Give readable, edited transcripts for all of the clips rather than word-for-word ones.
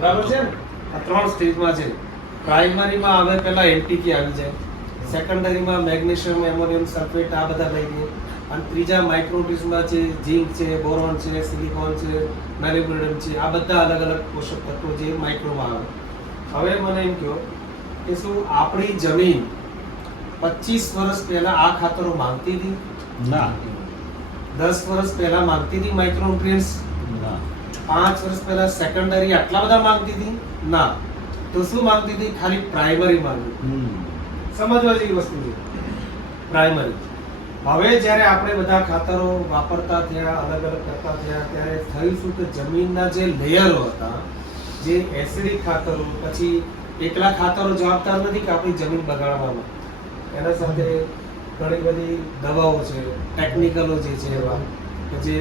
બરાબર છે ને? આ ત્રણ સ્ટેજમાં છે. પ્રાઇમરીમાં આવે પહેલા NPK આવી જાય, સેકન્ડરીમાં મેગ્નેશિયમ, એમોનિયમ સલ્ફેટ આ બધા લઈ ગયે, અને ત્રીજા માઇક્રોન્યુટ્રિશનમાં છે ઝીંક છે, બોરોન છે, સિલિકોન છે, મેલિબ્ડિનમ છે, આ બધા અલગ અલગ પોષક તત્વો જે માઇક્રોમાં આવે. હવે મને એમ કહો કે શું આપણી જમીન 25 વર્ષ પહેલા આ ખાતરો માંગતી હતી? ના. 10 વર્ષ પહેલા માંગતી હતી માઇક્રોન્યુટ્રિયન્ટ્સ? ના. 5 વર્ષ પહેલા સેકન્ડરી આટલા બધા માંગતી હતી? ના. તો શું માંગતી હતી? ખાલી પ્રાઇમરી માંગતી હતી. સમજવા જેવી વસ્તુ છે પ્રાઇમરી. હવે જ્યારે આપણે બધા ખાતરો વાપરતા થયા, અલગ અલગ કરતા થયા, ત્યારે થયું શું કે જમીનના જે લેયરો હતા, જે એસિડિક ખાતરો, પછી એકલા ખાતરો જવાબદાર નથી કે આપણી જમીન બગાડવામાં, એના સાથે ઘણી બધી દવાઓ છે, ટેકનિકલો જે છે એવા કે જે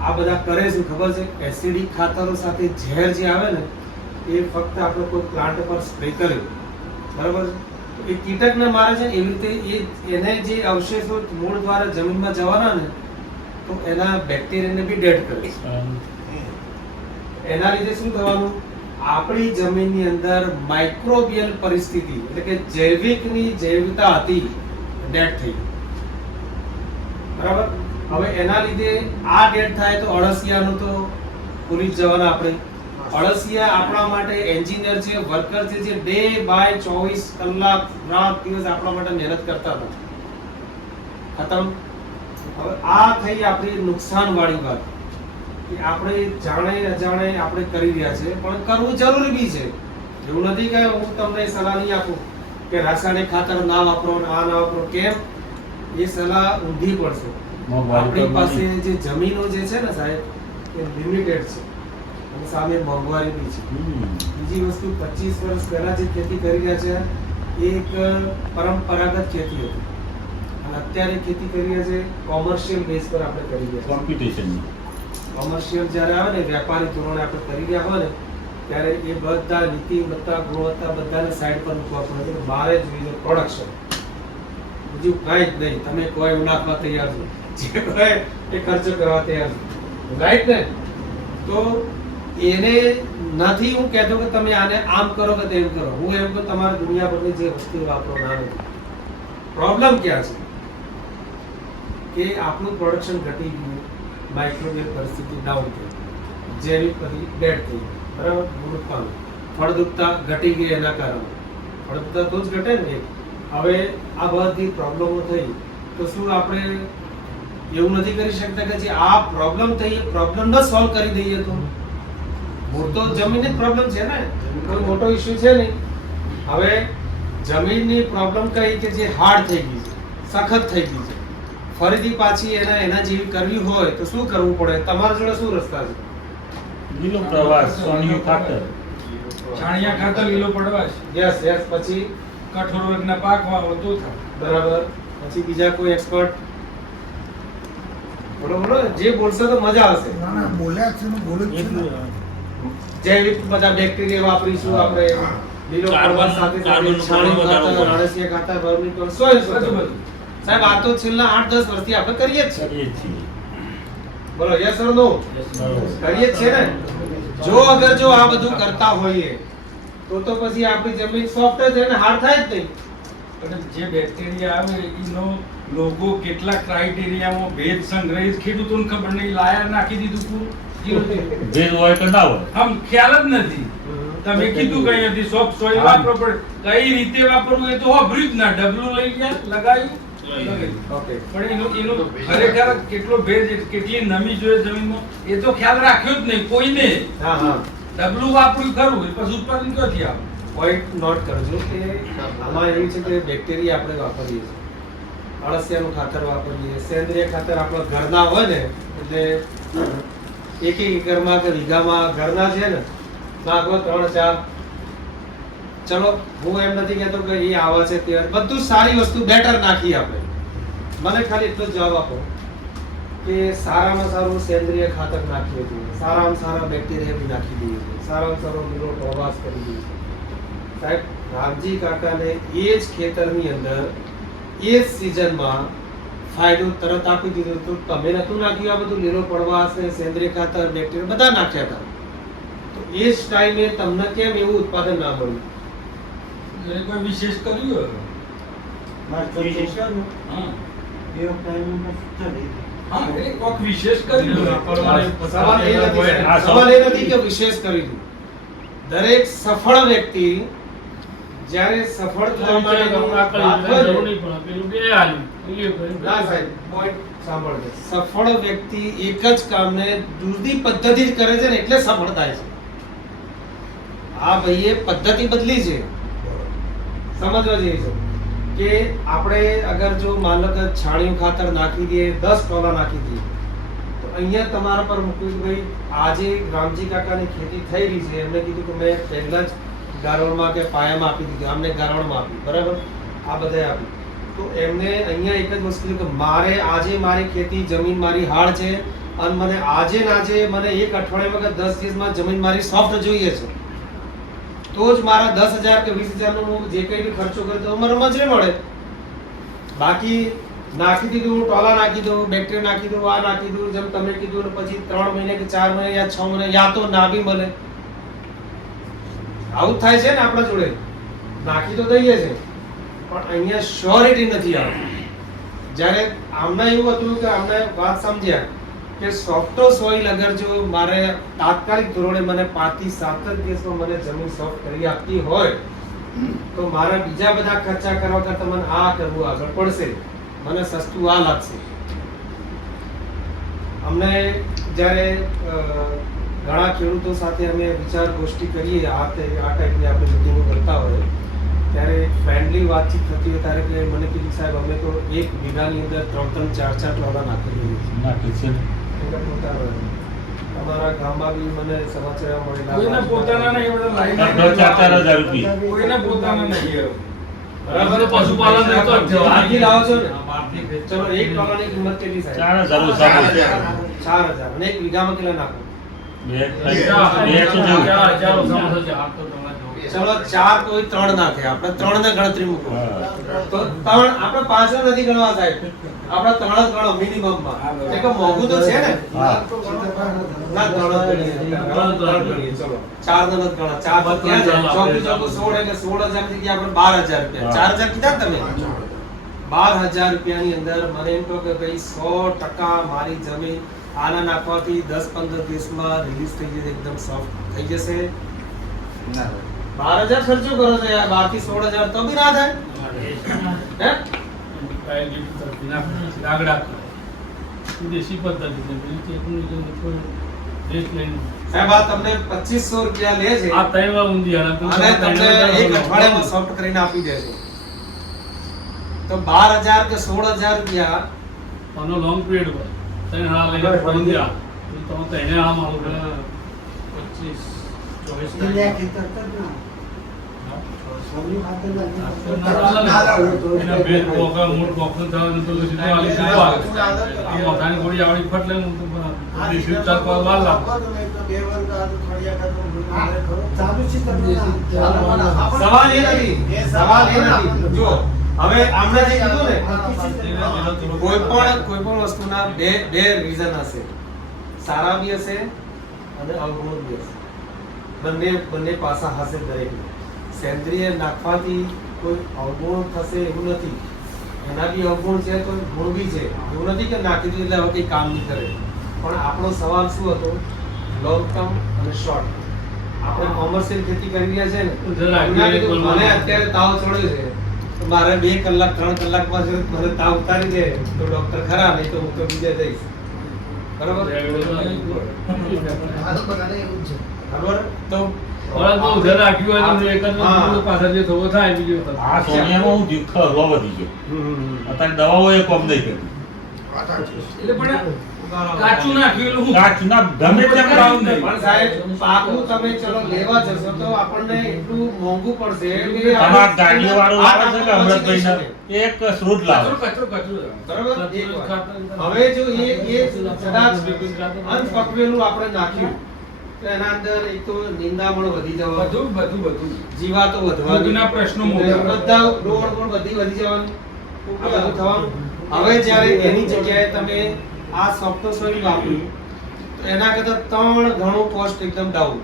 આ બધા કરે છે. ખબર છે, એસિડિક ખાતરો સાથે ઝેર જે આવે ને એ ફક્ત આપણે કોઈ પ્લાન્ટ પર સ્પ્રે કરે, બરાબર, એ કીટકને મારે છે. એવી રીતે એને જે અવશેષો મૂળ દ્વારા જમીનમાં જવાના ને તો એના બેક્ટેરિયાને બી ડેડ કરે છે. એના લીધે શું થવાનું? આપણી જમીનની અંદર માઇક્રોબિયલ પરિસ્થિતિ એટલે કે જૈવિકની જૈવિકતા હતી ડેડ થઈ, બરાબર. હવે એના લીધે આ ડેડ થાય તો અળસિયાનું તો ભૂલી જ જવાના આપણે. અળસિયા આપણા માટે એન્જિનિયર છે, વર્કર છે, જે 2/24 કલાક રાત દિવસ આપણા માટે મહેનત કરતા હતા. ખતમ. હવે આ થઈ આપણી નુકસાન વાળી વાત કે આપણે જાણે અજાણે આપણે કરી રહ્યા છે, પણ કરવું જરૂરી બી છે. એવું નથી કે હું તમને સલાહ નહીં આપું કે રાસાયણિક ખાતર ના વાપરો, આ ના વાપરો. કેમ? એ સલાહ ઊંધી પડશે. આપણી પાસે જે જમીનો જે છે ને સાહેબ એ લિમિટેડ છે અને સામે મોંઘવારી બી છે. બીજી વસ્તુ, 25 વર્ષ પહેલા જે ખેતી કરી રહ્યા છે એ એક પરંપરાગત ખેતી હતી, અને અત્યારે ખેતી કરી રહ્યા છે કોમર્શિયલ બેઝ પર આપણે કરી રહ્યા છીએ. કોમ્પિટિશન કોમર્શિયલ જ્યારે આવે ને, વેપારી ધોરણે આપણે કરી રહ્યા હોય ને, ત્યારે એ બધા નીતિમત્તા, ગુણવત્તા બધાને સાઈડ પર મૂકવા પડે છે. મારે જોઈએ પ્રોડક્શન, બીજું કાંઈ જ નહીં. તમે કોઈ નાખવા તૈયાર છો, જે કોઈ એ ખર્ચો કરવા તૈયાર છો, રાઈટ ને? તો એને નથી હું કહેતો કે તમે આને આમ કરો કે તેમ કરો. હું એમ કે તમારે દુનિયાભરની જે વસ્તુ વાપરો ના નથી. પ્રોબ્લેમ ક્યાં છે કે આપણું પ્રોડક્શન ઘટી ગયું, માઇક્રોબિયલ પરિસ્થિતિ ડાઉન થઈ, જૈવિક બધી ડેડ થઈ, બરાબર. ગુણવત્તાનું ફળદ્રુપતા ઘટી ગઈ, એના કારણે ફળદ્રુપતા તો જ ઘટે ને. હવે આ બધી પ્રોબ્લેમો થઈ તો શું આપણે એવું નથી કરી શકતા કે જે આ પ્રોબ્લેમ થઈ એ પ્રોબ્લેમને સોલ્વ કરી દઈએ? તો મોટો જમીનની જ પ્રોબ્લેમ છે ને, કોઈ મોટો ઇશ્યુ છે નહીં. હવે જમીનની પ્રોબ્લેમ કઈ કે જે હાર્ડ થઈ ગઈ છે, સખત થઈ ગઈ છે, ફરીથી પાછી એના જેવી કરવી હોય તો શું કરવું પડે? તમારા જોડે શું રસ્તા છે? લીલો પ્રવાસ, છાણિયું ખાતર, છાણિયા ખાતર, લીલો પડવાશ, યસ યસ. પછી કઠોળ વર્ગના પાક વાવો તો થાય. બરાબર. પછી બીજા કોઈ એક્સપર્ટ બોલો બોલો, જે બોલશો તો મજા આવશે. ના બોલ્યા છે ને, બોલું જ છું ને. જૈવિક બધા બેક્ટેરિયા વાપરીશું આપણે, લીલો પ્રવાસ સાથે કાર્બન છાણિયું ખાતર, વધારવું. અળસિયા ખાતર, વર્મી કમ્પોસ્ટ, બધું. સાહેબ આ તો છેલ્લા 8-10 વર્ષથી આપણે કરીએ જ છે. કરીએ છીએ. બોલો યસ ઓર નો? કરીએ જ છે ને. જો આ બધું કરતા હોઈએ તો પછી આપણી જમીન સોફ્ટ જ છે ને, હાર્ડ થાય જ નહીં. અને જે બેક્ટેરિયા આવે એનો લોગો કેટલા ક્રાઇટેરિયામાં ભેજ સંગ્રહિત, ખેડૂતોને ખબર નહીં, લાયા નાખી દીધું પૂરું. ભેજ હોય કે ના હોય, આમ ખ્યાલ જ નથી. તમે કીધું કઈ હતી સોફ્ટ સોઇલ વાપરો, પણ કઈ રીતે વાપરવું એ તો વાપર્યું જ ના. ડબલું લઈ ગયા, લગાવ્યું, ઓકે. પણ એનો ખરેખર કેટલો ભેજ, કેટલી નમી જોઈએ જમીનમાં એ તો ખ્યાલ રાખ્યો જ નહીં કોઈને. હા હા. ડબલું વાપર્યું ખરું, એ પછી ઉત્પાદન ક્યાંથી આવે? પોઈન્ટ નોટ કરજો કે આમાં એવું છે કે બેક્ટેરિયા આપણે વાપરીએ છીએ, અળસિયાનું ખાતર વાપરીએ, સેન્દ્રિય ખાતર આપણા ઘરના હોય ને, એટલે એક એકરમાં કે વીઘામાં ઘરના છે ને નાખો 3-4. ચલો હું એમ નથી કહેતો કે એ આવે છે તે બધું સારી વસ્તુ બેટર નાખીએ આપણે. મને ખાલી એટલો જ જવાબ આપો કે સારામાં સારું સેન્દ્રિય ખાતર નાખીએ છીએ, સારામાં સારા બેક્ટેરિયા બી નાખી દઈએ છીએ, સારામાં સારો લીલો પ્રવાસ કરી દઈએ છીએ. સાહેબ રામજી કાકાને એ જ ખેતરની અંદર એ જ સિઝનમાં ફાયદો તરત આપી દીધો. તો તમે નતું નાખ્યું આ બધું લીલો પડવાશ ને સેન્દ્રિય ખાતર બેક્ટેરિયા બધા નાખ્યા હતા, તો એ જ ટાઈમે તમને કેમ એવું ઉત્પાદન ના મળ્યું? એને કોઈ વિશેષ કર્યું હોય? હા હા, એ કોક વિશેષ કર્યું હોય. સવાલ એ નથી, સવાલ એ નથી કે વિશેષ કરી દીધું. દરેક સફળ વ્યક્તિ જ્યારે સફળ થવા માટેનું વાત હોય ને, ના સાહેબ, point સાંભળજો. સફળ વ્યક્તિ એક જ કામને જુદી પદ્ધતિ કરે છે ને એટલે સફળ થાય છે. આ ભાઈએ પદ્ધતિ બદલી છે, સમજવા જેવી છે કે આપણે અગર જો માન લો કે છાણિયું ખાતર નાખી દઈએ, 10 ટોલા નાખી દઈએ, તો અહીંયા તમારા પર મૂક્યું કે ભાઈ આજે રામજી કાકાની ખેતી થઈ રહી છે, એમને કીધું કે મેં પહેલા જ ગારોળમાં કે પાયામાં આપી દીધું, આમને ગારોળમાં આપી, બરાબર, આ બધાએ આપી. તો એમને અહીંયા એક જ વસ્તુ કે મારે આજે મારી ખેતી જમીન મારી હાર્ડ છે અને મને આજે ને આજે મને એક અઠવાડિયામાં કે 10 દિવસમાં જમીન મારી સોફ્ટ જોઈએ છે, તો જ મારા 10,000 કે 20,000 નો હું જે કંઈ બી ખર્ચો કર્યો તો મને મજૂરી મળે. બાકી નાખી દીધું, ટોલા નાખી દો, બેક્ટેરિયા નાખી દો, આ નાખી દો, જેમ તમે કીધું, ને પછી 3 મહિને કે 4 મહિને યા 6 મહિને યા તો ના બી મળે. આવું થાય છે ને આપણા જોડે. નાખી તો દઈએ છે પણ અહીંયા શ્યોરિટી નથી આવતી. જ્યારે આમના એવું હતું કે આમને વાત સમજ્યા કે સોફ્ટ સોઇલ અગર જો મારે તાત્કાલિક ધોરણે મને 5 થી 7 જ દિવસમાં મને જમીન સોફ્ટ કરી આપતી હોય તો મારા બીજા બધા ખર્ચા કરવા કરતા મને આ કરવું આગળ પડશે, મને સસ્તું આ લાગશે. અમને જ્યારે ઘણા ખેડૂતો સાથે અમે વિચાર ગોષ્ઠી કરીએ, આ ટાઈપની આપણે મિટિંગો કરતા હોય ત્યારે ફ્રેન્ડલી વાતચીત થતી હોય ત્યારે કે મને કીધું સાહેબ અમે તો 1 વીઘાની અંદર 3-3, 4-4 ટોલા નાખી દઈએ છીએ. નાખી છે. તમારા ગામમાં બી મને સમાચાર મળેલા. કોઈને પોતાના નહીં, બધા લાઈનમાં અઢળો 4,000 રૂપિયા. કોઈને પોતાના નહીં. બરાબર, પશુપાલન નહીં તો બહારથી લાવો છો ને. ચલો 1 ટોલાની કિંમત કેટલી થાય? 4,000 સારું છે. 4,000 અને 1 વીઘામાં કેટલા નાખો? ચલો 4 કોઈ 3 નાખે, આપણે 3 ને ગણતરી મૂકો તો 3 આપણે 5 નથી ગણવા સાહેબ, આપણે 3 જ ગણો મિનિમમ માં. એટલે મોંઘું તો છે ને. હા. ના 3 ગણીએ, 3 ગણીએ. ચલો 4 ને નથી ગણા, 4 પર ક્યાં જાય? ચોકું 16 એટલે 16,000 ની જગ્યાએ આપણે 12,000 રૂપિયા, 4,000 કીધા તમે, 12,000 રૂપિયાની અંદર મને એમ કહો કે ભાઈ 100% મારી જમીન આના નાખવાથી 10-15 દિવસમાં રિલીઝ થઈ જશે, એકદમ સોફ્ટ થઈ જશે. 12,000 ખર્ચો કરો છો યાર, 12 થી 16,000 તો બી ના થાય હે? દેશી પદ્ધતિ સાહેબ આ તમને 2500 રૂપિયા લે છે આ તૈવા ઊંધી અને તમને એક અઠવાડિયામાં સોફ્ટ કરીને આપી દે છે, તો 12,000 કે 16,000 રૂપિયા આનો લોંગ પીરિયડ પર તૈન હા લઈને પહોંચ્યા તો તૈને આ મારું 25-24 એના બે કોકા મોટ કોકન થવાનું તો સીધો આલી સીધો આ મોટાની ગોળી આવડી ફટ લઈને તો દેશી ચાર પર વાલ લાગ સવાલ એ નથી, સવાલ એ નથી. જો હવે આમને જે કીધું ને, કોઈ પણ વસ્તુના બે રીઝન હશે, સારા બી હશે અને અવગુણ બી હશે. બંને પાસા હશે દરેક. સેન્દ્રિય નાખવાથી કોઈ અવગુણ થશે એવું નથી, એના બી અવગુણ છે તો ગુણ બી છે. એવું નથી કે નાખી દીધું એટલે હવે કંઈ કામ નહીં કરે. પણ આપણો સવાલ શું હતો? લોંગ ટર્મ અને શોર્ટ. આપણે કોમર્શિયલ ખેતી કરી રહ્યા છે ને, મને અત્યારે તાવ ચડ્યો છે તો મારે 2 કલાક 3 કલાકમાં જો મને તાવ ઉતારી દે તો ડોક્ટર ખરા, નહીં તો હું તો બીજે જઈશ. બરાબર બરાબર. તો બહુ ધ્યાન રાખ્યું હોય તો એક જ પાછળ જે થવો થાય બીજો આ સોનિયામાં હું દીખ હલવા વધી ગયો. અત્યારે દવાઓ એ કોમ નહીં કરતી. એટલે પણ કાચું નાખ્યું એટલે હું કાચ ના ગમે તેમ ભાવ નહીં. પણ સાહેબ પાકું તમે ચલો લેવા જશો તો આપણને એટલું મોંઘું પડશે કે તમારા ગાડીઓ વાળું આવે છે કે અમૃતભાઈને એક શ્રુત લાવે. કચરો બરાબર. હવે જો એ કદાચ અનપકવેલું આપણે નાખ્યું તો એના અંદર એક તો નિંદામણ વધી જવાનું, બધું જીવાતો વધવાની, રોગના પ્રશ્નો મોટા. બધા રોગ વધી જવાનું, આ બધું થવાનું. હવે જ્યારે એની જગ્યાએ તમે આ સોફ્ટ સોઇલ વાપર્યું તો એના કરતાં 3 ગણું કોસ્ટ એકદમ ડાઉન.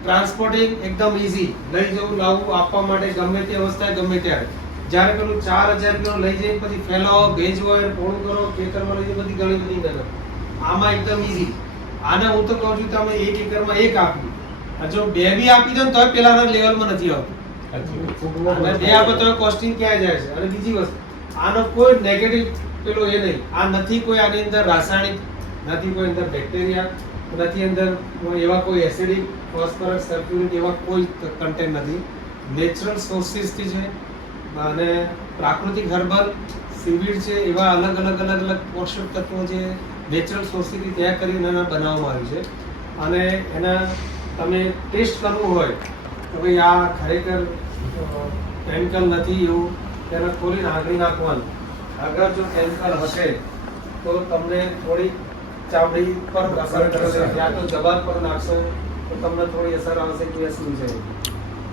ટ્રાન્સપોર્ટિંગ એકદમ ઈઝી, લઈ જવું લાવવું આપવા માટે ગમે તે અવસ્થાએ ગમે ત્યારે. જ્યારે પેલું 4000 કિલો લઈ જઈને પછી ફેલાવો, ભેજવો, એને પોણું કરો, ખેતરમાં લઈ જઈને બધી ઘણી બધી મહેનત. આમાં એકદમ ઈઝી. આને હું તો કહું છું તમે 1 એકરમાં 1 આપ્યું, અને જો 2 બી આપી દો ને તોય પેલાના લેવલમાં નથી આવતું. અને 2 આપો તો કોસ્ટિંગ ક્યાં જાય છે. અને બીજી વસ્તુ, આનો કોઈ નેગેટિવ પેલો એ નહીં. આ નથી કોઈ આની અંદર રાસાયણિક, નથી કોઈ અંદર બેક્ટેરિયા, નથી અંદર એવા કોઈ એસિડિક, ફોસ્ફરસ, સલ્ફ્યુરિક એવા કોઈ કન્ટેન્ટ નથી. નેચરલ સોર્સિસથી છે અને પ્રાકૃતિક હર્બલ સીવીડ છે. એવા અલગ અલગ પોષક તત્વો જે નેચરલ સોર્સથી તૈયાર કરીને એના બનાવવામાં આવ્યું છે. અને એના તમે ટેસ્ટ કરવું હોય તો ભાઈ આ ખરેખર કેમિકલ નથી એવું તેને ખોલીને આંગળી નાખવાનું. અગર જો કેમિકલ હશે તો તમને થોડી ચામડી પર અસર કરશે, યા તો જબાન પર નાખશો તો તમને થોડી અસર આવશે કે શું છે.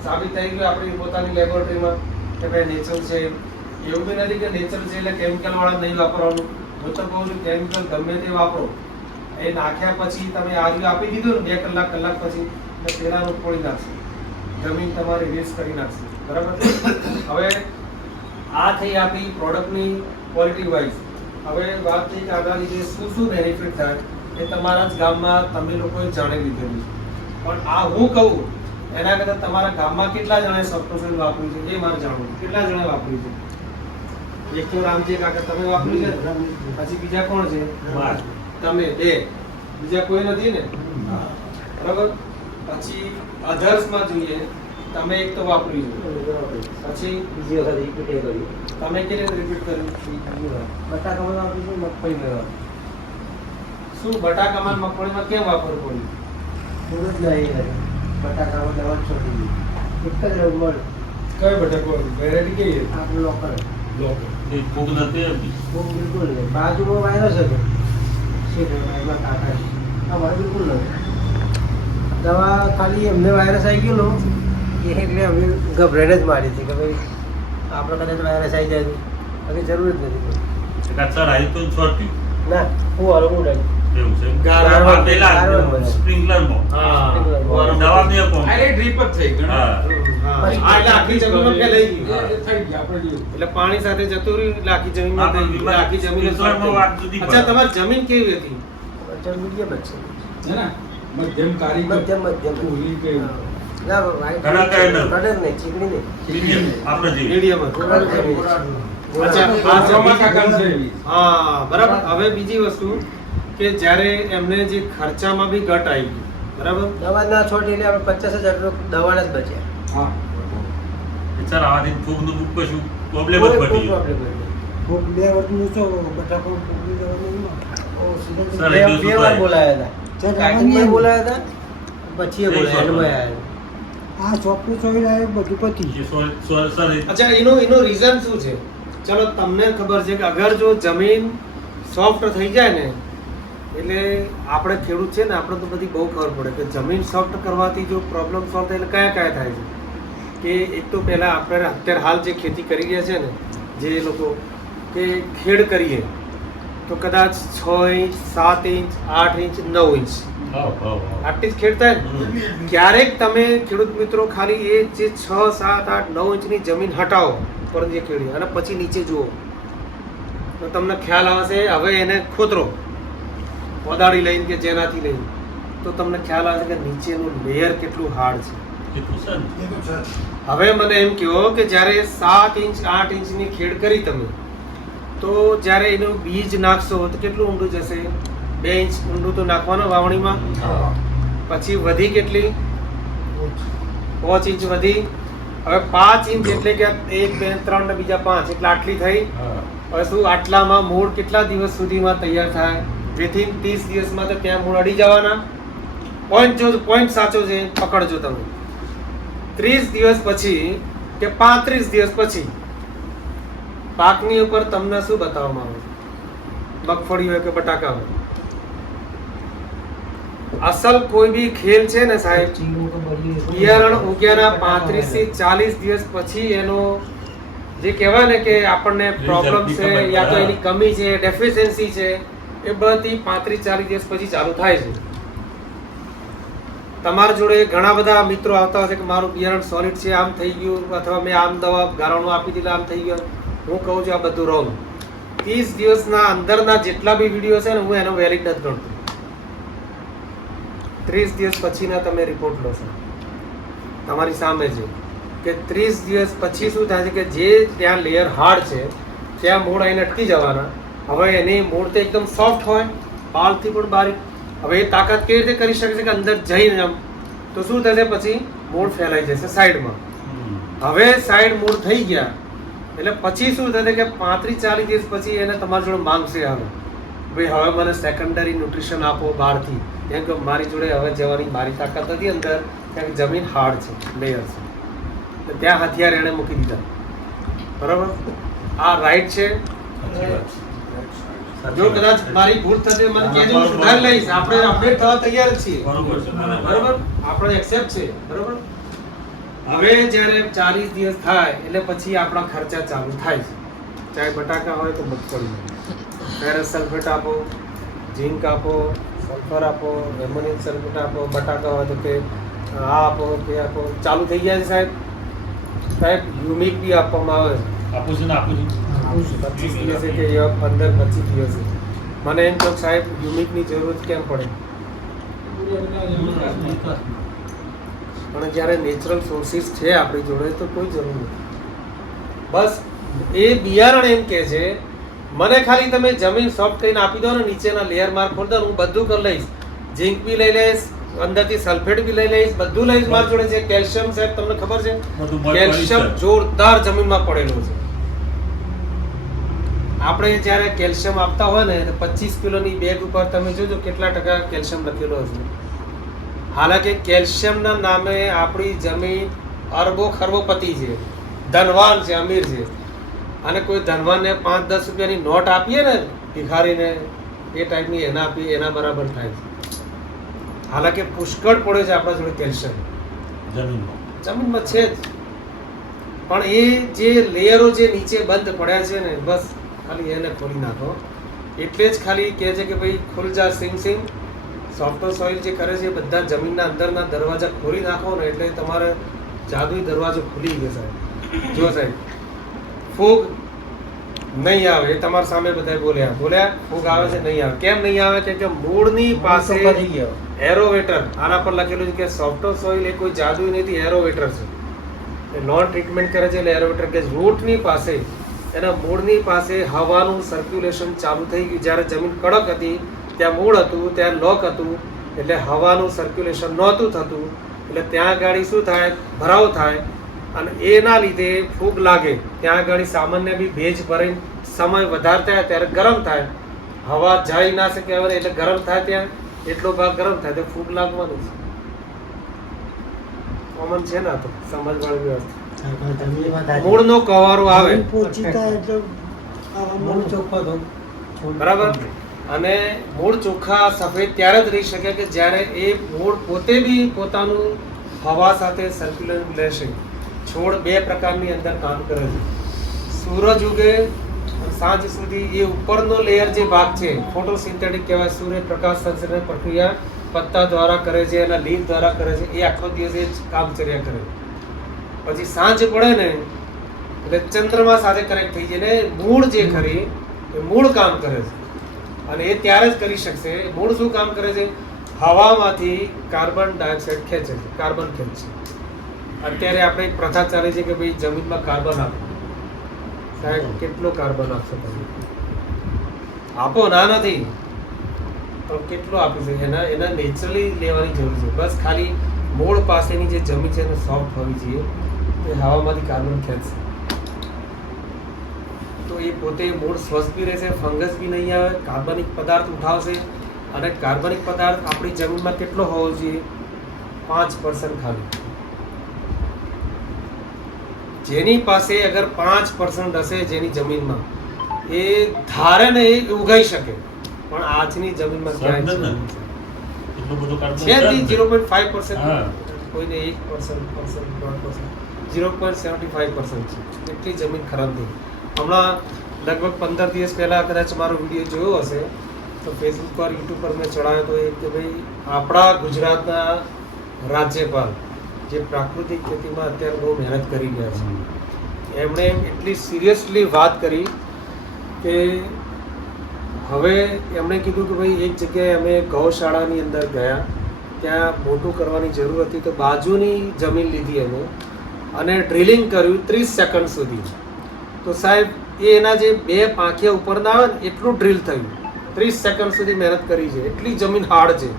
સાબિત થઈ ગયું આપણી પોતાની લેબોરેટરીમાં કે ભાઈ નેચરલ છે. એવું બી નથી કે નેચરલ છે એટલે કેમિકલ વાળા નહીં વાપરવાનું. હું તો કહું છું કેમિકલ ગમે તે વાપરો, એ નાખ્યા પછી તમે આર્યું આપી દીધું ને 2 કલાક પછી એટલે પેલાનું ફોડી નાખશે, જમીન તમારી વેસ્ટ કરી નાખશે. બરાબર. હવે આ થઈ આપણી પ્રોડક્ટની ક્વોલિટી વાઇઝ. હવે વાત થઈ કે આના લીધે શું શું બેનિફિટ થાય એ તમારા જ ગામમાં તમે લોકોએ જાણી લીધેલું છે. પણ આ હું કહું એના કરતાં તમારા ગામમાં કેટલા જણાએ સપ્તોસલ વાપર્યું છે એ મારે જાણવું છે. કેટલા જણાએ વાપર્યું છે? એક તો રામજી કાકા તમે વાપર્યું છે, પછી બીજા કોણ છે? તમે 2, બીજા કોઈ નથી ને? બરાબર. પછી અધર્સમાં જોઈએ, તમે એક તો વાપર્યું છે, પછી બીજી વખત રિપીટ કર્યું. તમે કેવી રીતે રિપીટ કર્યું? બટાકામાં વાપર્યું છે, મગફળીમાં. શું બટાકામાં મગફળીમાં કેમ વાપરવું પડ્યું? બટાકામાં દવા છોડી દીધી. એક જ રંગ કઈ બટાકો વેરાયટી કેવી? આપણું લોકલ. એ ફૂગ નથી આપી. ફૂગ બિલકુલ નહીં. બાજુમાં વાયરસ હતો શેઠમાં કાકા, અમારે બિલકુલ નથી. દવા ખાલી એમને વાયરસ આવી ગયેલો એટલે અમે ગભરાઈને જ મારી હતી કે ભાઈ આપણે કદાચ વાયરસ આવી જાય તો હવે જરૂર જ નથી. કાચા રાઈ તો છોટ્યું. ના હું હલવું નહીં. એવું છે. ગારવા પેલા ગારવા સ્પ્રિંકલરમાં. હા. દવા બે કોમ. આ ડ્રીપ જ થઈ ગયું. હા. એટલે આખી જમીનમાં ફેલાઈ ગયું. એ થઈ ગયું આપણે જોયું. એટલે પાણી સાથે જતું રહ્યું એટલે આખી જમીનમાં આપણે થઈ ગયું. આખી જમીન સ્પ્રિંકલરમાં વાત જુદી પડે. અચ્છા, તમારી જમીન કેવી હતી? મીડિયમ જ છે. છે ને મધ્યમ કારી મધ્યમ પૂરી કે ના ઘણા કાંઈ ન. કલર નહીં, ચીકણી નહીં. મીડિયમ આપણે જેવી. મીડિયમ જ. અચ્છા, આ ચોમાસા કામ છે એવી. હા બરાબર. હવે બીજી વસ્તુ કે જ્યારે એમને જે ખર્ચામાં બી ઘટ આવી ગઈ, બરાબર. દવા ના છોડી એટલે આપણે 50,000 દવાના જ બચ્યા. હા. સર આવાથી ફૂગનું બુક કશું પ્રોબ્લેમ જ પડી ગયો. ખૂબ 2 વર્ષનું છો બટાકો પકડી દેવાનું સર, બે એટલું શું વાર થાય? બોલાયા હતા. કાર્ટિંગમાં બોલાયા હતા, પછી એ નહીં, બોલાયા, sorry. એમાં આવ્યા. આ ચોખ્ખું ચોઈ રહે બધું પતી એ સર અચ્છા, એનો રીઝન શું છે? ચલો તમને ખબર છે કે અગર જો જમીન સોફ્ટ થઈ જાય ને એટલે આપણે ખેડૂત છે ને આપણે તો બધી બહુ ખબર પડે કે જમીન સોફ્ટ કરવાથી જો પ્રોબ્લેમ સોલ્વ થાય એટલે કયા કયા થાય છે. કે એક તો પહેલા આપણે અત્યારે હાલ જે ખેતી કરી રહ્યા છે ને જે લોકો કે ખેડ કરીએ તો કદાચ 6 ઇંચ 7 ઇંચ 8 ઇંચ 9 ઇંચ આટલી જ ખેડ થાય ને. ક્યારેક તમે ખેડૂત મિત્રો ખાલી એ જે 6 7 8 9 ઇંચની જમીન હટાવો પર જે ખેડી અને પછી નીચે જુઓ તો તમને ખ્યાલ આવશે. હવે એને ખોતરો કોદાળી લઈને કે જેનાથી લઈને તો તમને ખ્યાલ આવશે કે નીચેનું લેયર કેટલું હાર્ડ છે. એટલું સર હવે મને એમ કહો કે જ્યારે 7 ઇંચ 8 ઇંચની ખેડ કરી તમે તો જ્યારે એનું બીજ નાખશો તો કેટલું ઊંડું જશે? 2 ઇંચ ઊંડું તો નાખવાનું વાવણીમાં. પછી વધી કેટલી? 5 ઇંચ વધી. હવે 5 ઇંચ એટલે કે 1 2 3 ને બીજા 5 એટલે આટલી થઈ. હવે શું આટલામાં મૂળ કેટલા દિવસ સુધીમાં તૈયાર થાય? વિથિન 30 દિવસમાં તો ત્યાં મૂળ અડી જવાના. પોઈન્ટ સાચો છે, પકડજો તમે. 30 દિવસ પછી કે 35 દિવસ પછી પાકની ઉપર તમને શું બતાવવામાં આવે? મગફળી હોય કે બટાકા હોય. અસલ કોઈ બી ખેલ છે ને સાહેબ, બિયારણ ઉગ્યાના 35 થી 40 દિવસ પછી એનો જે કહેવાય ને કે આપણને પ્રોબ્લેમ છે યા તો એની કમી છે, ડેફિશિયન્સી છે, એ બધી 35-40 દિવસ પછી ચાલુ થાય છે. તમારા જોડે ઘણા બધા મિત્રો આવતા હશે કે મારું બિયારણ સોલિડ છે, આમ થઈ ગયું, અથવા મેં આમ દવા ગારાનું આપી દીધા, આમ થઈ ગયું. હું કહું છું આ બધું રોંગ. 30 દિવસના અંદરના જેટલા બી વિડીયો છે ને હું એનો વેલિડ નથી ગણતો. 30 દિવસ પછીના તમે રિપોર્ટ લો છો, તમારી સામે છે કે 30 દિવસ પછી શું થાય છે કે જે ત્યાં લેયર હાર્ડ છે ત્યાં મૂળ આવીને અટકી જવાના. હવે એની મૂળ તો એકદમ સોફ્ટ હોય, બાળથી પણ બારીક. હવે એ તાકાત કેવી રીતે કરી શકે છે કે અંદર જઈને આમ, તો શું થશે પછી મૂળ ફેલાઈ જશે સાઈડમાં. હવે સાઈડ મૂળ થઈ ગયા એટલે પછી શું થશે કે 35-40 દિવસ પછી એને તમારી જોડે માંગશે. હવે ભાઈ હવે મને સેકન્ડરી ન્યુટ્રિશન આપો બહારથી, કેમ કે મારી જોડે હવે જવાની મારી તાકાત નથી અંદર, કેમ કે જમીન હાર્ડ છે, લેયર છે. તો ત્યાં હથિયાર એણે મૂકી દીધા. બરાબર, આ રાઈટ છે. જો કદાચ મારી ભૂલ થશે મને કહેજો, હું સુધારી લઈશ. આપણે અપડેટ થવા તૈયાર જ છીએ. બરાબર, આપણે એક્સેપ્ટ છે. બરાબર, હવે જ્યારે 40 દિવસ થાય એટલે પછી આપણા ખર્ચા ચાલુ થાય છે. ચાહે બટાકા હોય તો મગફળી, ફેરસ સલ્ફેટ આપો, ઝીંક આપો, સલ્ફર આપો, એમોનિયમ સલ્ફેટ આપો, બટાકા હોય તો કે આ આપો કે આપો, ચાલુ થઈ ગયા છે સાહેબ. સાહેબ યુમિક બી આપવામાં આવે છે. આપું છું ને આપું છું. 25 દિવસે કે 15-25 દિવસે. મને એમ કહો સાહેબ યુમિકની જરૂરત કેમ પડે? પણ જ્યારે નેચરલ સોર્સિસ છે આપણી જોડે તો કોઈ જરૂર નથી. બસ એ બિયારણ એમ કહે છે મને ખાલી તમે જમીન સોફ્ટ કરીને આપી દો ને, નીચેના લેયર માર્ક ખોલી દો, હું બધું કરી લઈશ. ઝીંક બી લઈ લઈશ, અંદરથી સલ્ફેટ બી લઈ લઈશ, બધું લઈશ મારી જોડે છે. કેલ્શિયમ સાહેબ તમને ખબર છે, કેલ્શિયમ જોરદાર જમીનમાં પડેલું છે. આપણે જ્યારે કેલ્શિયમ આપતા હોય ને તો 25 કિલોની બેગ ઉપર તમે જોજો કેટલા ટકા કેલ્શિયમ લખેલો હશે. હાલાકી કેલ્શિયમના નામે આપણી જમીન અરબો ખરબોપતિ છે, ધનવાન છે, અમીર છે. અને કોઈ ધનવાનને 5-10 રૂપિયાની નોટ આપીએ ને ભિખારીને, એ ટાઈપની એના આપીએ એના બરાબર થાય છે. હાલાકી પુષ્કળ પડે છે આપણા જોડે કેલ્શિયમ જમીનમાં છે જ. પણ એ જે લેયરો જે નીચે બંધ પડ્યા છે ને, બસ ખાલી એને ખોલી નાખો. એટલે જ ખાલી કહે છે કે ભાઈ ખુલ જા સિંગ સિંગ. સોફ્ટ સોઇલ જે કરે છે એ બધા જમીનના અંદરના દરવાજા ખોલી નાખો ને એટલે તમારે જાદુઈ દરવાજો ખુલી ગયો સાહેબ. જો સાહેબ ફૂગ નહીં આવે, એ તમારા સામે બધા બોલ્યા ફૂગ આવે છે નહીં આવે. કેમ નહીં આવે? કેમ કે મૂળની પાસે એરોવેટર, આના પર લખેલું છે કે સોફ્ટ સોઇલ એ કોઈ જાદુઈ નથી, એરોવેટર છે. એ નોન ટ્રીટમેન્ટ કરે છે એટલે એરોવેટર કે રૂટની પાસે, એના મૂળની પાસે હવાનું સર્ક્યુલેશન ચાલુ થઈ ગયું. જ્યારે જમીન કડક હતી ત્યાં મૂળ હતું, ત્યાં લોક હતું, એટલે હવાનું સર્ક્યુલેશન નહોતું થતું. એટલે ત્યાં આગળ શું થાય? ભરાવ થાય અને એના લીધે ફૂગ લાગે. ત્યાં આગળ સામાન્ય બી ભેજ ભરીને સમય વધારે થાય ત્યારે ગરમ થાય, હવા જઈ ના શકે એટલે ગરમ થાય, ત્યાં એટલો ભાગ ગરમ થાય તો ફૂગ લાગવાનું છે. કોમન છે ને, તો સમજવાની વ્યવસ્થા. મૂળનો કવારો આવે બરાબર, અને મૂળ ચોખ્ખા સફેદ ત્યારે જ રહી શકે કે જ્યારે એ મૂળ પોતે બી પોતાનું હવા સાથે સર્ક્યુલેશન લેશે. છોડ બે પ્રકારની અંદર કામ કરે છે. સૂરજ ઉગે સાંજ સુધી એ ઉપરનો લેયર જે ભાગ છે ફોટોસિન્થેટિક કહેવાય, સૂર્યપ્રકાશ સંશ્લેષણ પ્રક્રિયા પત્તા દ્વારા કરે છે, એના લીફ દ્વારા કરે છે. એ આખો દિવસ એ જ કામચર્યા કરે. પછી સાંજ પડે ને એટલે ચંદ્રમા સાથે કનેક્ટ થઈ જાય ને મૂળ જે ખરી એ મૂળ કામ કરે છે. અને એ ત્યારે જ કરી શકશે. મૂળ શું કામ કરે છે? હવામાંથી કાર્બન ડાયોક્સાઇડ ખેંચે છે, કાર્બન ખેંચે. અત્યારે આપણે એક પ્રથા ચાલે છે કે ભાઈ જમીનમાં કાર્બન આપો. સાહેબ કેટલો કાર્બન આપશો તમે? આપો ના નથી, પણ કેટલો આપી શકે? એના નેચરલી લેવાની જરૂર છે. બસ ખાલી મૂળ પાસેની જે જમીન છે એને સોફ્ટ હોવી જોઈએ, એ હવામાંથી કાર્બન ખેંચશે તો એ પોતે મૂળ સ્વસ્થ બી રહેશે, ફંગસ બી નહીં આવે, કાર્બનિક પદાર્થ ઉઠાવશે. અને કાર્બનિક પદાર્થ આપણી જમીનમાં કેટલો હોવો જોઈએ? 5% ખાલી. જેની પાસે અગર 5% હશે જેની જમીનમાં, એ ધારે ને એ ઉગાઈ શકે, પણ આજની જમીનમાં ક્યાંય છે 0.5%, કોઈને 1%, 1%. 0.75% છે. એટલી જમીન ખરાબ થઈ. હમણાં લગભગ 15 દિવસ પહેલાં કદાચ મારો વિડીયો જોયો હશે તો ફેસબુક પર યુટ્યુબ પર મેં ચડાવ્યો હતો કે ભાઈ આપણા ગુજરાતના રાજ્યપાલ જે પ્રાકૃતિક ખેતીમાં અત્યારે બહુ મહેનત કરી રહ્યા છે, એમણે એટલી સિરિયસલી વાત કરી કે હવે એમણે કીધું કે ભાઈ એક જગ્યાએ અમે ગૌશાળાની અંદર ગયા, ત્યાં મોટું કરવાની જરૂર હતી તો બાજુની જમીન લીધી અમે અને ડ્રિલિંગ કર્યું 30 સેકન્ડ સુધી. તો સાહેબ એ એના જે 2 પાંખિયા ઉપરના આવે ને એટલું ડ્રિલ થયું. 30 સેકન્ડ સુધી મહેનત કરી છે, એટલી જમીન હાર્ડ છે.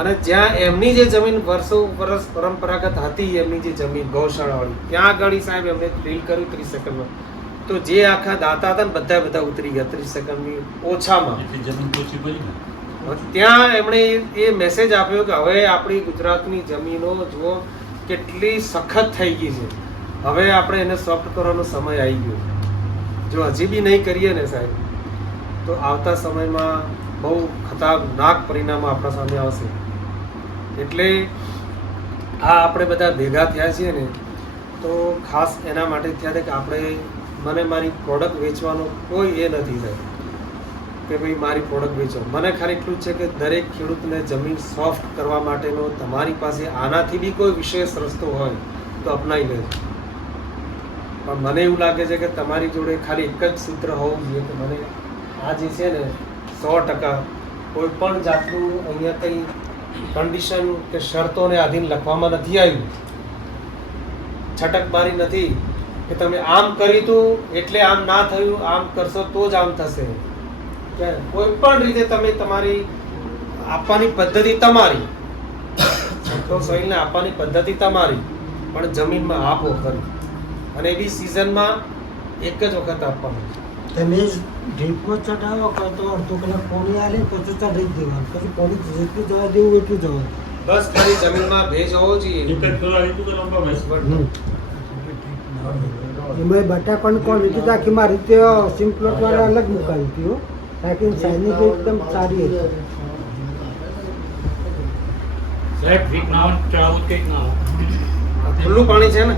અને જ્યાં એમની જે જમીન વર્ષો વર્ષ પરંપરાગત હતી, એમની જે જમીન ગૌશાળાવાળી, ત્યાં આગળ સાહેબ એમણે ડ્રિલ કર્યું 30 સેકન્ડમાં. તો જે આખા દાંતા હતા ને બધા ઉતરી ગયા 30 સેકન્ડની ઓછામાં. એટલી જમીન તો ઓછી પડી ને. ત્યાં એમણે એ મેસેજ આપ્યો કે હવે આપણી ગુજરાતની જમીનો જુઓ કેટલી સખત થઈ ગઈ છે, હવે આપણે એને સોફ્ટ કરવાનો સમય આવી ગયો. જો હજી બી નહીં કરીએ ને સાહેબ તો આવતા સમયમાં બહુ ખતરનાક પરિણામો આપણા સામે આવશે. એટલે આ આપણે બધા ભેગા થયા છીએ ને તો ખાસ એના માટે થયા હતા કે આપણે મને મારી પ્રોડક્ટ વેચવાનો કોઈ એ નથી થાય કે ભાઈ મારી પ્રોડક્ટ વેચો. મને ખાલી એટલું જ છે કે દરેક ખેડૂતને જમીન સોફ્ટ કરવા માટેનો તમારી પાસે આનાથી બી કોઈ વિશેષ રસ્તો હોય તો અપનાવી લેજો. પણ મને એવું લાગે છે કે તમારી જોડે ખાલી એક જ સૂત્ર હોવું જોઈએ કે મને આ જે છે ને 100% કોઈ પણ જાતનું અહીંયા કંઈ કન્ડિશન કે શરતોને આધીન લખવામાં નથી આવ્યું, છટકબારી નથી કે તમે આમ કર્યું તું એટલે આમ ના થયું, આમ કરશો તો જ આમ થશે. કોઈ પણ રીતે તમે તમારી આપવાની પદ્ધતિ તમારી, તો સોઇલને આપવાની પદ્ધતિ તમારી, પણ જમીનમાં આપો ખરી. અને એ બી સિઝનમાં એક જ વખત આપવાનું. તમે ડ્રીપમાં ચડાવો કાં તો અડધો કલાક પાણી આલે પછી ચડાવી દેવાનું, પછી પાણી જેટલું જવા દેવું એટલું જવાનું. બસ ખાલી જમીનમાં ભેજ હોવો જોઈએ. ડિપેન્ડ કરવા રીતું તો લંબા બેસ. એમાં બટાકાની ક્વોલિટી આખી મારી રીતે સિમ્પલોટ વાળા અલગ મુકાવી હતી હો, બાકી સાઈઝની તો એકદમ સારી હતી. સાહેબ ઠીક ના હોય ચડાવવું કંઈક ના હોય. ખુલ્લું પાણી છે ને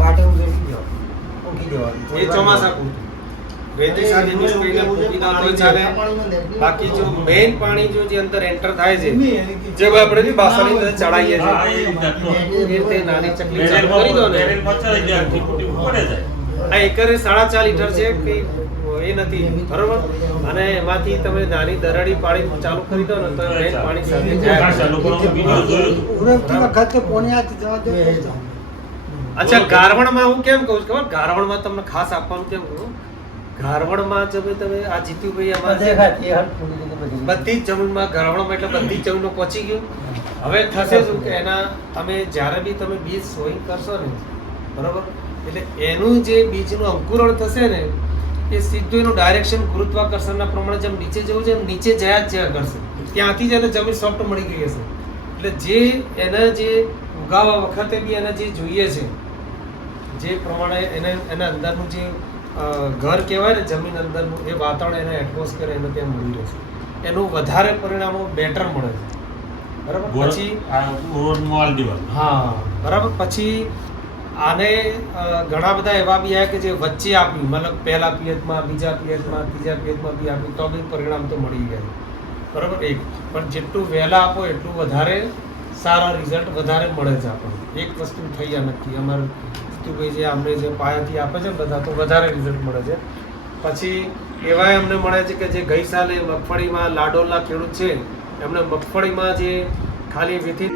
માટે હું બેસી જાઉં, ઊંઘી જવાનું. એ ચોમાસા વેદી સાથે મિક્સ કરીને ફૂંકી દો તોય ચાલે. બાકી જો મેઇન પાણી જો જે અંદર એન્ટર થાય છે, જે આપણે જે બાસણની અંદર ચડાવીએ હા, છીએ એ રીતના. એ રીતે નાની ચકલી ચાલુ કરી દો ને. બેરેલમાં ચડાઈ જાય, ટીપું પડે જાય. આ એકરે 4.5 લીટર છે કે એ નથી બરોબર. અને એમાંથી તમે નાની દરાડી પાણી ચાલુ કરી દો ને તો મેઇન પાણી સાથે જાય. ખાસા લોકોનો વિડીયો જોયો હતો. ઉડકતી વખતે પાણી હાથ જવા દે તો ચાલે. અચ્છા, ગારવણમાં હું કેમ કહું છું ખબર? ગારવણમાં તમને ખાસ આપવાનું કેમ કહું? ગારવણમાં જો ભાઈ તમે આ જીતુભાઈ અમારે બધી જ જમીનમાં ગારવણમાં એટલે બધી જ જમીનો પહોંચી ગયું. હવે થશે શું કે એના તમે જ્યારે બી તમે બીજ સોઈંગ કરશો ને બરોબર, એટલે એનું જે બીજનું અંકુરણ થશે ને એ સીધું એનું ડાયરેક્શન ગુરુત્વાકર્ષણના પ્રમાણે જેમ નીચે જવું છે એમ નીચે જયા જ જયા કરશે. ત્યાંથી જ એને જમીન સોફ્ટ મળી ગઈ હશે. એટલે જે એને જે ઉગાવવા વખતે બી એને જે જોઈએ છે, જે પ્રમાણે એને એના અંદરનું જે ઘર કહેવાય ને જમીન અંદરનું એ વાતાવરણ એને એટમોસ્ફિયર એને ત્યાં મળી રહેશે, એનું વધારે પરિણામો બેટર મળે છે. બરાબર. પછી હા બરાબર. પછી આને ઘણા બધા એવા બી આવ્યા કે જે વચ્ચે આપ્યું, મતલબ પહેલા પિયતમાં, બીજા પિયતમાં, ત્રીજા પિયતમાં બી આપ્યું તો બી પરિણામ તો મળી ગયા. બરાબર. એક પણ જેટલું વહેલા આપો એટલું વધારે સારા રિઝલ્ટ વધારે મળે છે આપણને. એક વસ્તુ થઈ આ નક્કી અમારે જીતુભાઈ જે અમને જે પાયાથી આપે છે ને બધા, તો વધારે રિઝલ્ટ મળે છે. પછી એવાય અમને મળે છે કે જે ગઈ સાલે મગફળીમાં લાડોલના ખેડૂત છે એમને મગફળીમાં જે ખાલી વિધિ